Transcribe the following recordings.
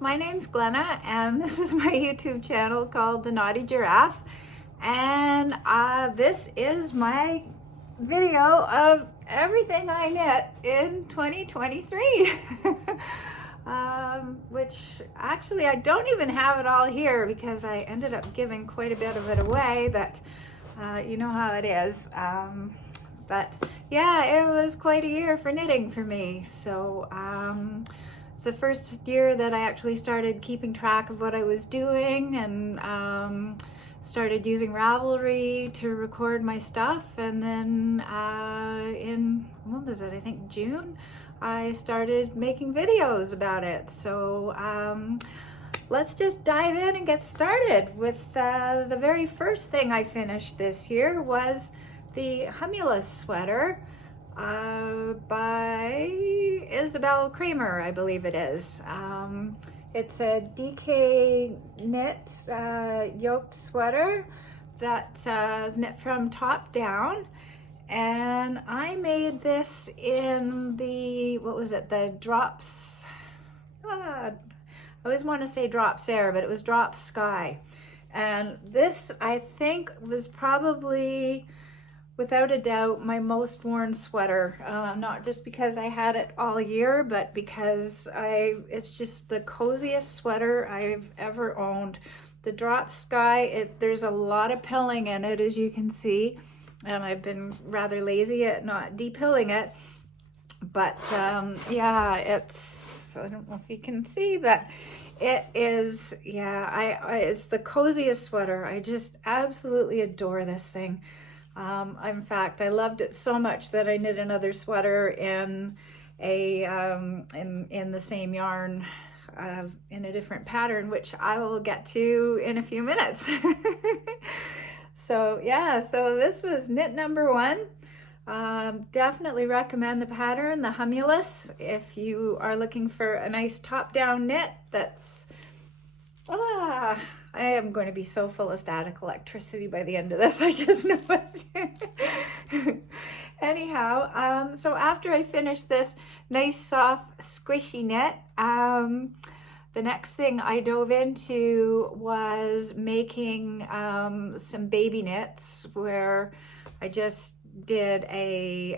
my name's Glenna and this is my YouTube channel called the KnottyGiraffe, and this is my video of everything I knit in 2023. Which actually I don't even have it all here because I ended up giving quite a bit of it away, but you know how it is. But yeah, it was quite a year for knitting for me. So it's the first year that I actually started keeping track of what I was doing, and started using Ravelry to record my stuff. And then in, what was it, I think June, I started making videos about it. So let's just dive in and get started with the very first thing I finished this year was the Humulus sweater by Isabel Kramer, I believe it is. It's a DK knit yoked sweater that is knit from top down. And I made this in the, what was it, the Drops, I always want to say Drops Air, but it was Drops Sky. And this, I think, was probably, without a doubt, my most worn sweater. Not just because I had it all year, but because it's just the coziest sweater I've ever owned. The Drops Sky, there's a lot of pilling in it, as you can see. And I've been rather lazy at not depilling it, but yeah, I don't know if you can see, but it is, yeah, it's the coziest sweater. I just absolutely adore this thing. In fact, I loved it so much that I knit another sweater in in the same yarn, in a different pattern, which I will get to in a few minutes. So yeah, so this was knit number one. Definitely recommend the pattern, the Humulus, if you are looking for a nice top-down knit that's, I am going to be so full of static electricity by the end of this, I just know it. Anyhow, so after I finished this nice, soft, squishy knit, the next thing I dove into was making some baby knits, where I just did a,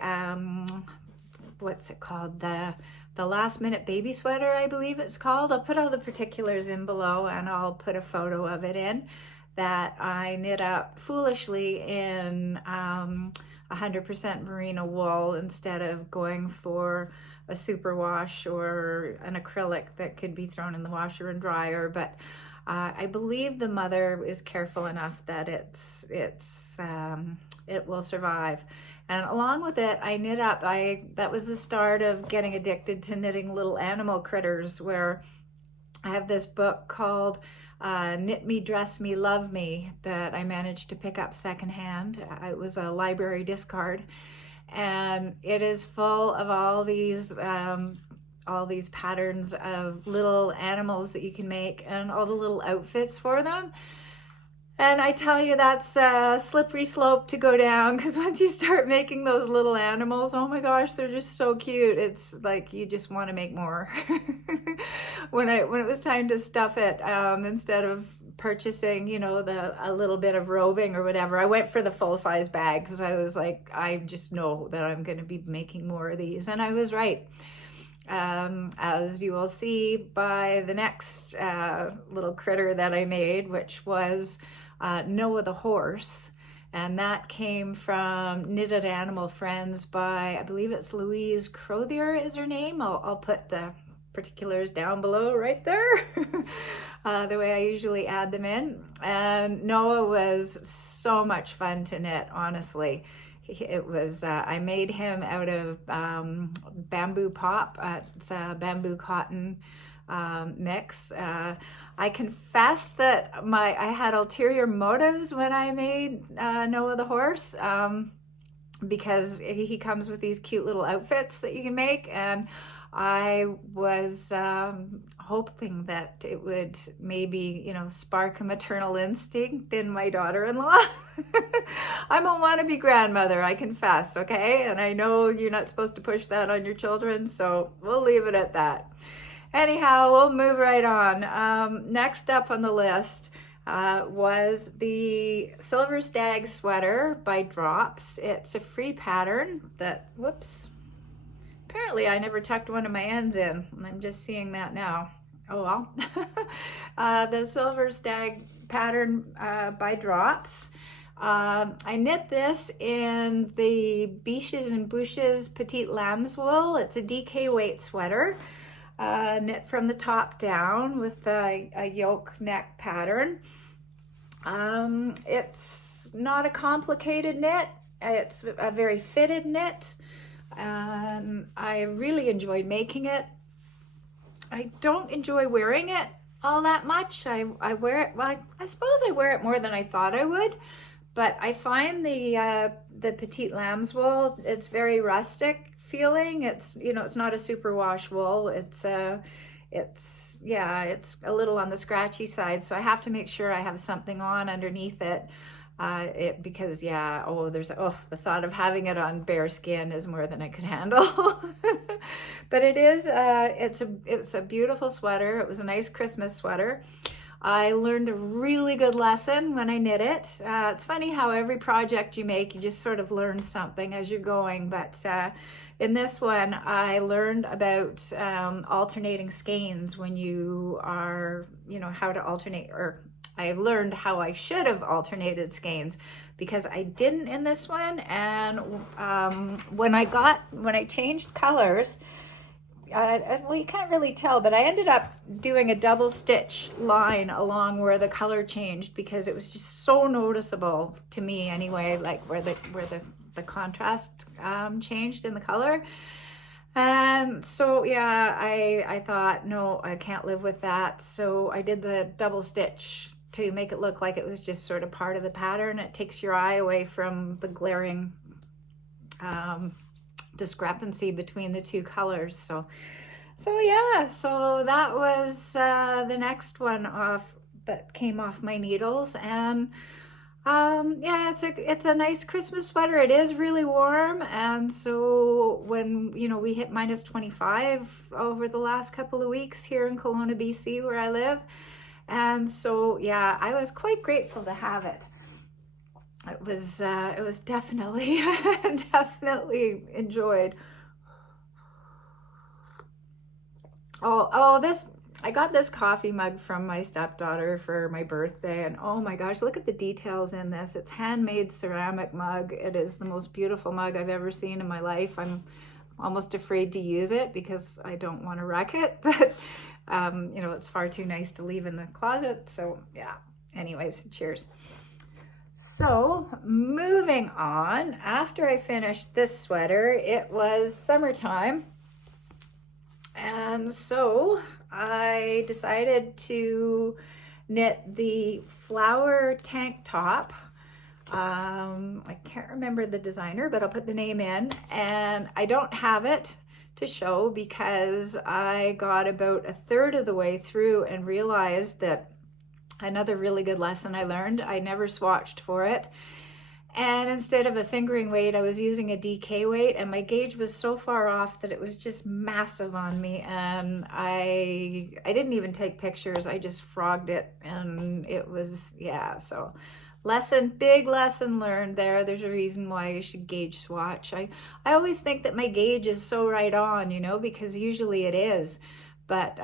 what's it called? The last minute baby sweater, I believe it's called. I'll put all the particulars in below, and I'll put a photo of it in, that I knit up foolishly in 100% merino wool instead of going for a superwash or an acrylic that could be thrown in the washer and dryer. But I believe the mother is careful enough that it will survive. And along with it, I knit up, that was the start of getting addicted to knitting little animal critters, where I have this book called Knit Me, Dress Me, Love Me that I managed to pick up secondhand. It was a library discard. And it is full of all these patterns of little animals that you can make, and all the little outfits for them. And I tell you, that's a slippery slope to go down, because once you start making those little animals, oh my gosh, they're just so cute. It's like you just want to make more. When it was time to stuff it, instead of purchasing, you know, a little bit of roving or whatever, I went for the full-size bag, because I was like, I just know that I'm going to be making more of these. And I was right. As you will see by the next little critter that I made, which was Noah the horse. And that came from Knitted Animal Friends by, I believe it's Louise Crothier is her name. I'll put the particulars down below right there. The way I usually add them in. And Noah was so much fun to knit, honestly. It was, I made him out of bamboo pop. It's a bamboo cotton mix. I confess that I had ulterior motives when I made Noah the horse, because he comes with these cute little outfits that you can make, and I was hoping that it would maybe, you know, spark a maternal instinct in my daughter-in-law. I'm a wannabe grandmother, I confess, okay? And I know you're not supposed to push that on your children, so we'll leave it at that. Anyhow, we'll move right on. Next up on the list was the Silver Stag sweater by Drops. It's a free pattern that, whoops, apparently I never tucked one of my ends in. I'm just seeing that now. Oh well. The Silver Stag pattern by Drops. I knit this in the Biches and Bouches Petite Lamb's wool. It's a DK weight sweater. Knit from the top down with a yoke neck pattern. It's not a complicated knit. It's a very fitted knit. I really enjoyed making it. I don't enjoy wearing it all that much. I wear it, well, I suppose I wear it more than I thought I would, but I find the Petite Lamb's wool, it's very rustic feeling. It's, you know, it's not a superwash wool. It's yeah, it's a little on the scratchy side, so I have to make sure I have something on underneath it. Because yeah, the thought of having it on bare skin is more than I could handle. But it is, it's a beautiful sweater. It was a nice Christmas sweater. I learned a really good lesson when I knit it. It's funny how every project you make, you just sort of learn something as you're going. But in this one, I learned about alternating skeins when you are, you know, how to alternate, or I learned how I should have alternated skeins because I didn't in this one. And when I changed colors, well, you can't really tell, but I ended up doing a double stitch line along where the color changed because it was just so noticeable to me anyway, like where the contrast changed in the color. And so yeah, I thought, no, I can't live with that. So I did the double stitch to make it look like it was just sort of part of the pattern. It takes your eye away from the glaring discrepancy between the two colors. So yeah, so that was the next one off that came off my needles. And yeah, it's a nice Christmas sweater. It is really warm, and so when, you know, we hit minus 25 over the last couple of weeks here in Kelowna, BC, where I live, and so yeah, I was quite grateful to have it. It was definitely definitely enjoyed. This, I got this coffee mug from my stepdaughter for my birthday, and oh my gosh, look at the details in this. It's handmade ceramic mug. It is the most beautiful mug I've ever seen in my life. I'm almost afraid to use it because I don't want to wreck it, but you know, it's far too nice to leave in the closet. So yeah, anyways, cheers. So moving on, after I finished this sweater, it was summertime. And so I decided to knit the flower tank top. I can't remember the designer, but I'll put the name in. And I don't have it to show because I got about a third of the way through and realized that another really good lesson I learned, I never swatched for it. And instead of a fingering weight, I was using a DK weight, and my gauge was so far off that it was just massive on me. And I didn't even take pictures. I just frogged it, and it was, yeah, so big lesson learned there. There's a reason why you should gauge swatch. I always think that my gauge is so right on, you know, because usually it is. But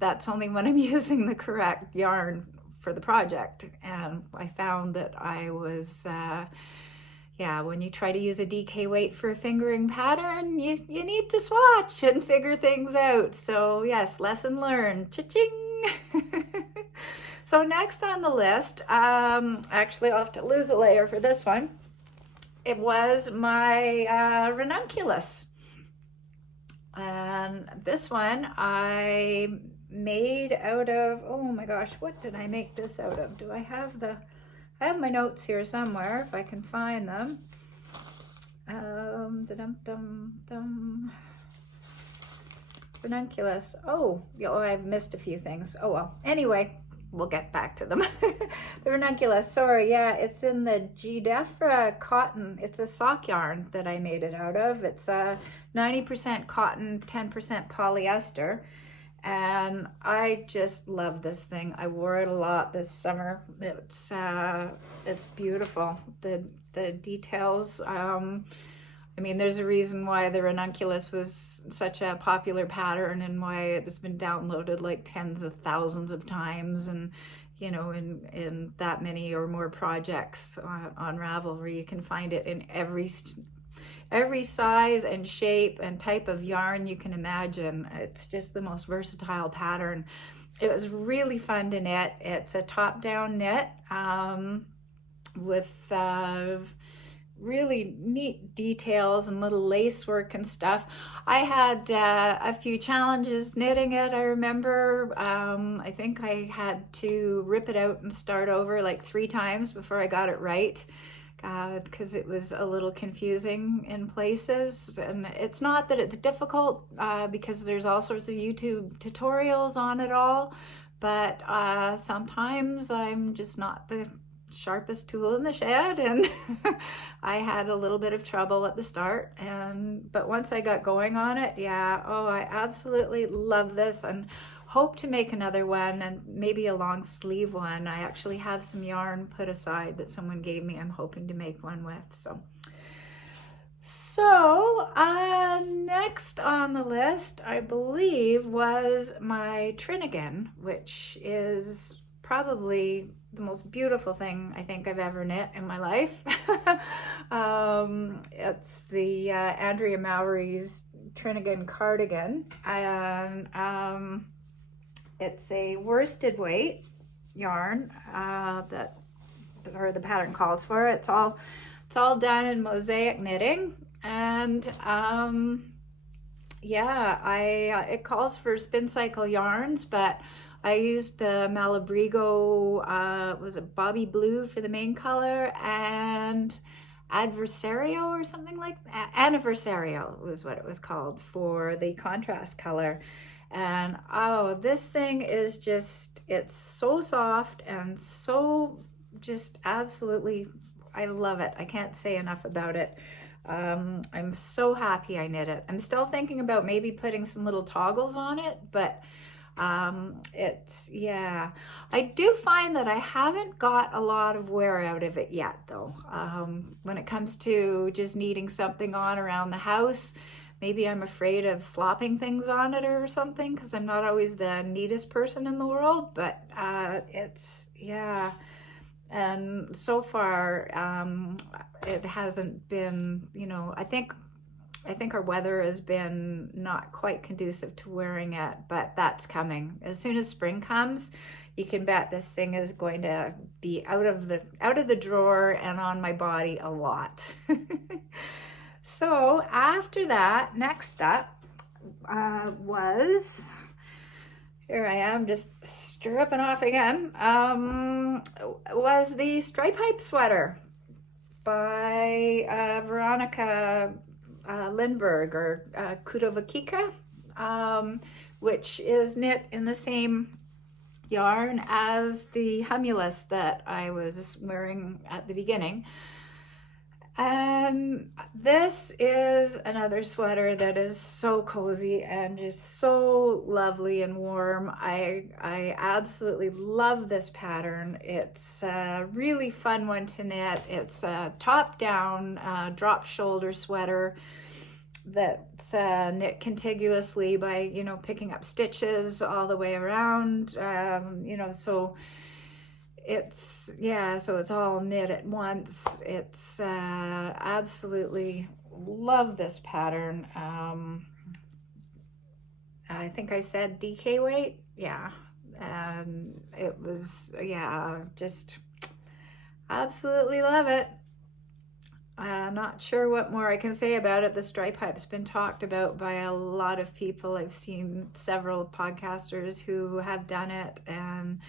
that's only when I'm using the correct yarn for the project. And I found that I was, yeah, when you try to use a DK weight for a fingering pattern, you need to swatch and figure things out. So yes, lesson learned. Cha-ching! So next on the list, actually I'll have to lose a layer for this one. It was my ranunculus. And this one I made out of, oh my gosh, what did I make this out of? I have my notes here somewhere if I can find them. Ranunculus. Oh, I've missed a few things. Oh well, anyway, we'll get back to them. The ranunculus, sorry, yeah, it's in the giraffette cotton. It's a sock yarn that I made it out of. It's 90% cotton, 10% polyester. and I just love this thing. I wore it a lot this summer. It's beautiful. The details. I mean, there's a reason why the ranunculus was such a popular pattern and why it has been downloaded like tens of thousands of times, and you know, in that many or more projects on Ravelry. You can find it in every size and shape and type of yarn you can imagine. It's just the most versatile pattern. It was really fun to knit. It's a top-down knit with really neat details and little lace work and stuff. I had a few challenges knitting it. I remember I think I had to rip it out and start over like 3 times before I got it right, because it was a little confusing in places. And it's not that it's difficult, because there's all sorts of YouTube tutorials on it all, but sometimes I'm just not the sharpest tool in the shed, and I had a little bit of trouble at the start, but once I got going on it, yeah, oh, I absolutely love this and hope to make another one, and maybe a long sleeve one. I actually have some yarn put aside that someone gave me. I'm hoping to make one with. So next on the list, I believe, was my Trinigan, which is probably the most beautiful thing I think I've ever knit in my life. It's the Andrea Mowry's Trinigan cardigan, and it's a worsted weight yarn that the pattern calls for. It's all done in mosaic knitting, and yeah, it calls for spin cycle yarns, but I used the Malabrigo, was it Bobby Blue for the main color, and Adversario or something like that. Anniversario was what it was called for the contrast color. And oh, this thing is just, it's so soft and so just absolutely, I love it. I can't say enough about it. I'm so happy I knit it. I'm still thinking about maybe putting some little toggles on it, but yeah, I do find that I haven't got a lot of wear out of it yet, though. When it comes to just needing something on around the house, maybe I'm afraid of slopping things on it or something, because I'm not always the neatest person in the world, but yeah. And so far, it hasn't been, you know, I think our weather has been not quite conducive to wearing it, but that's coming. As soon as spring comes, you can bet this thing is going to be out of the drawer and on my body a lot. So after that, next up was, here I am just stripping off again, was the Stripe Hype sweater by Veronica Lindberg, or Kudovakika, which is knit in the same yarn as the Humulus that I was wearing at the beginning. And this is another sweater that is so cozy and just so lovely and warm. I absolutely love this pattern. It's a really fun one to knit. It's a top-down drop shoulder sweater that's knit contiguously by, you know, picking up stitches all the way around, you know, so it's, yeah, so it's all knit at once. It's absolutely love this pattern. I think I said DK weight, yeah, and it was, yeah, just absolutely love it. Not sure what more I can say about it. The Stripe Hype's been talked about by a lot of people. I've seen several podcasters who have done it, and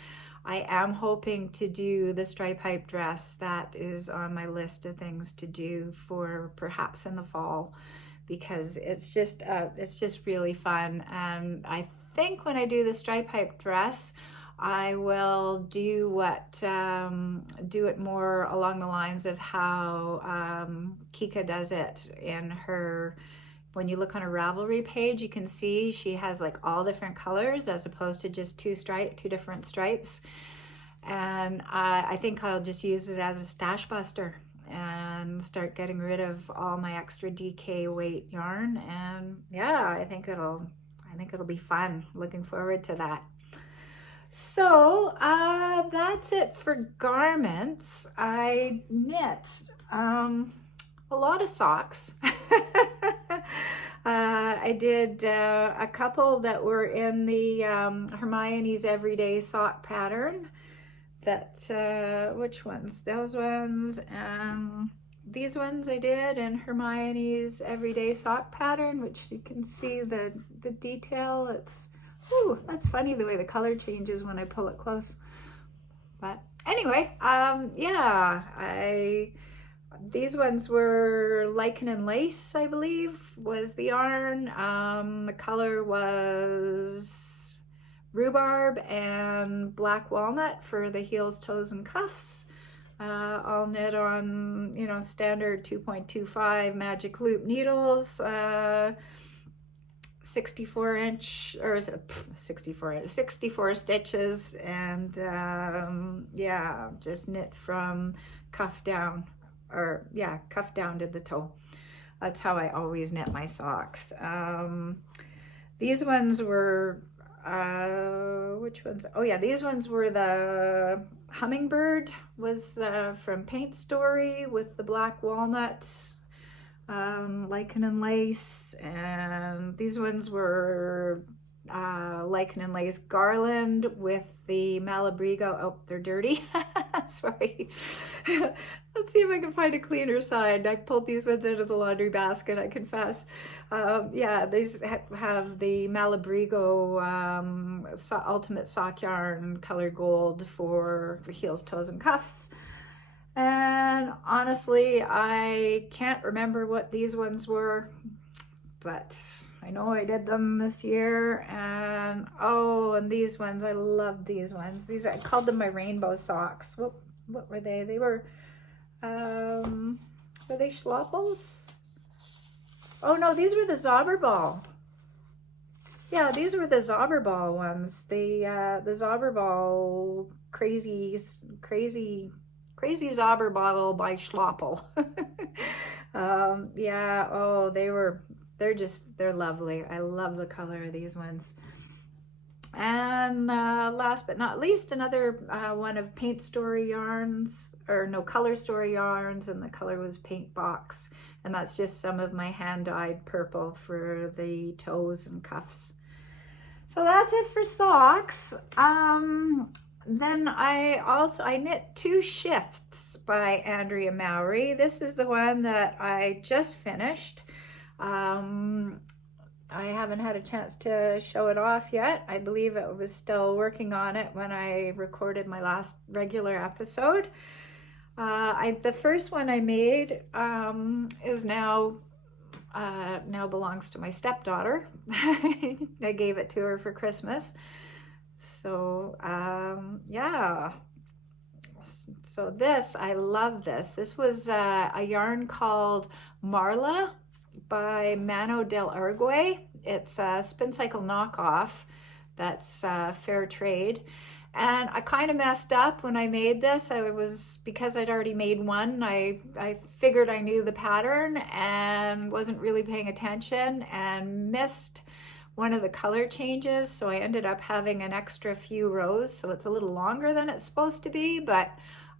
I am hoping to do the Stripe Hype dress. That is on my list of things to do for perhaps in the fall, because it's just really fun. And I think when I do the Stripe Hype dress, I will do it more along the lines of how Kika does it in her when you look on a Ravelry page, you can see she has like all different colors as opposed to just two different stripes. And I think I'll just use it as a stash buster and start getting rid of all my extra DK weight yarn. And yeah, I think it'll be fun. Looking forward to that. So that's it for garments. I knit a lot of socks. I did a couple that were in the Hermione's Everyday Sock pattern. Which ones? Those ones. These ones I did in Hermione's Everyday Sock pattern, which you can see the detail. Ooh, that's funny the way the color changes when I pull it close. But anyway, yeah, these ones were lichen and lace, I believe, was the yarn. The color was rhubarb and black walnut for the heels, toes, and cuffs. I'll knit on, standard 2.25 magic loop needles, 64 stitches, and yeah, just knit from cuff down, cuff down to the toe. That's how I always knit my socks. These ones were which ones? Oh yeah, these ones were the hummingbird, was from Paint Story, with the black walnuts, lichen and lace, and these ones were lichen and lace garland with the Malabrigo. Oh, they're dirty. Sorry. Let's see if I can find a cleaner side. I pulled these ones out of the laundry basket, I confess. Yeah, these have the Malabrigo Ultimate Sock Yarn color gold for the heels, toes, and cuffs. And honestly, I can't remember what these ones were, but I know I did them this year. And and these ones, I love these ones. I called them my rainbow socks. What were they? They were they schloppels? Oh no, these were the Zauberball. Yeah, these were the Zauberball ones. The Zauberball crazy Zauberball by Schloppel. Yeah, oh, they're lovely. I love the color of these ones. And last but not least, another one of Paint Story yarns, or no, Color Story yarns, and the color was Paint Box. And that's just some of my hand-dyed purple for the toes and cuffs. So that's it for socks. Then I knit Two Shifts by Andrea Mowry. This is the one that I just finished. I haven't had a chance to show it off yet. I believe it was still working on it when I recorded my last regular episode. The first one I made is now belongs to my stepdaughter. I gave it to her for Christmas. So yeah. So this, I love this. This was a yarn called Marla by Mano del Argue. It's a Spin Cycle knockoff that's fair trade. And I kind of messed up when I made this. Because I'd already made one, I figured I knew the pattern and wasn't really paying attention and missed one of the color changes. So I ended up having an extra few rows. So it's a little longer than it's supposed to be, but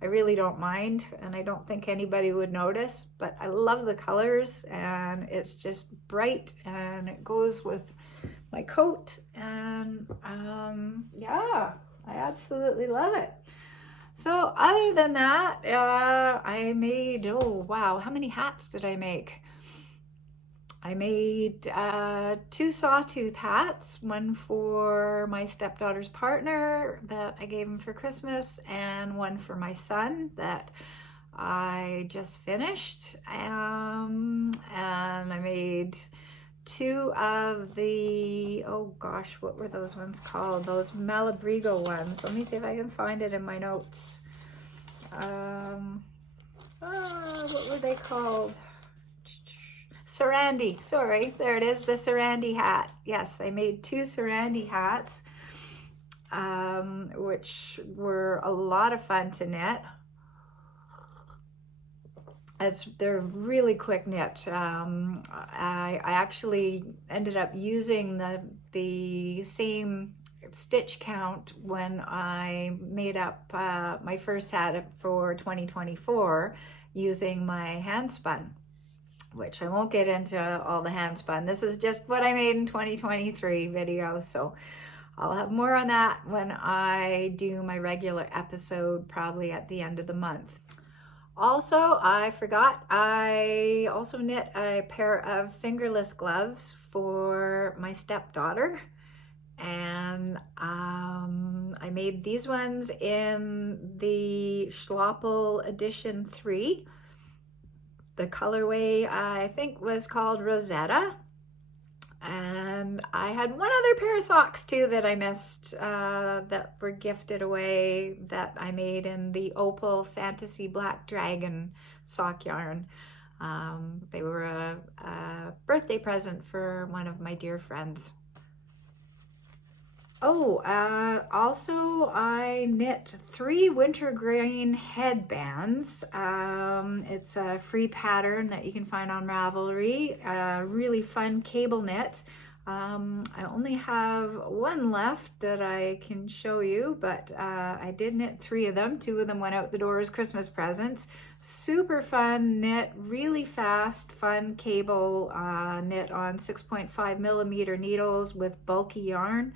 I really don't mind, and I don't think anybody would notice. But I love the colors, and it's just bright, and it goes with my coat, and yeah, I absolutely love it. So other than that, I made, oh wow, how many hats did I make? I made 2 sawtooth hats, one for my stepdaughter's partner that I gave him for Christmas, and one for my son that I just finished. And I made 2 of the, oh gosh, what were those ones called? Those Malabrigo ones. Let me see if I can find it in my notes. What were they called? Sarandi, sorry, there it is, the Sarandi hat. Yes, I made 2 Sarandi hats, which were a lot of fun to knit. They're really quick knit. I actually ended up using the same stitch count when I made up my first hat for 2024 using my hand spun, which I won't get into all the hand spun. This is just what I made in 2023 video, so I'll have more on that when I do my regular episode, probably at the end of the month. Also, I forgot, I also knit a pair of fingerless gloves for my stepdaughter, and I made these ones in the Schloppel edition 3. The colorway I think was called Rosetta, and I had one other pair of socks too that I missed that were gifted away, that I made in the Opal Fantasy Black Dragon sock yarn. They were a birthday present for one of my dear friends. Oh, also I knit 3 wintergreen headbands. It's a free pattern that you can find on Ravelry. Really fun cable knit. I only have 1 left that I can show you, but I did knit 3 of them. 2 of them went out the door as Christmas presents. Super fun knit, really fast, fun cable knit on 6.5 millimeter needles with bulky yarn.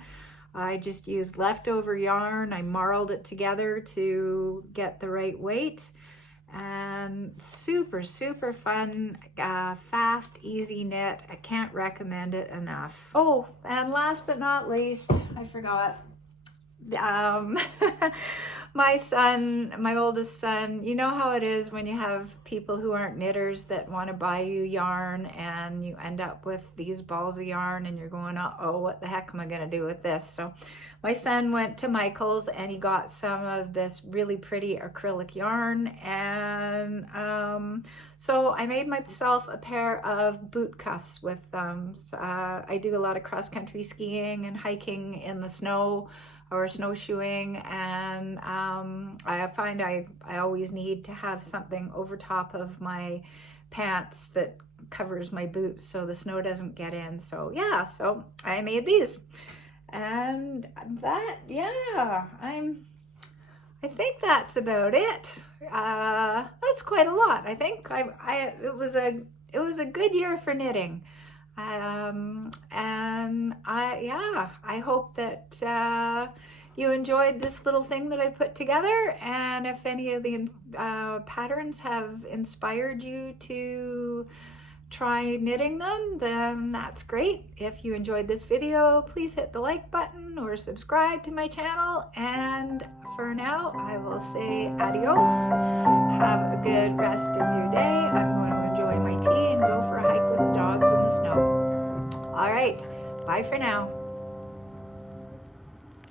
I just used leftover yarn. I marled it together to get the right weight, and super, super fun, fast, easy knit. I can't recommend it enough. Oh, and last but not least, I forgot. My son, my oldest son, you know how it is when you have people who aren't knitters that want to buy you yarn, and you end up with these balls of yarn and you're going, oh, what the heck am I going to do with this? So my son went to Michael's and he got some of this really pretty acrylic yarn, and so I made myself a pair of boot cuffs with them. So, I do a lot of cross-country skiing and hiking in the snow, or snowshoeing, and I find I always need to have something over top of my pants that covers my boots so the snow doesn't get in. So yeah, so I made these, and that, yeah, I think that's about it. That's quite a lot. I think it was a good year for knitting. And I hope that you enjoyed this little thing that I put together, and if any of the patterns have inspired you to try knitting them, then that's great. If you enjoyed this video, please hit the like button or subscribe to my channel, and for now I will say adios. Have a good rest of your day. I'm going to enjoy my tea and go for a hike with the dogs in the snow. All right, bye for now.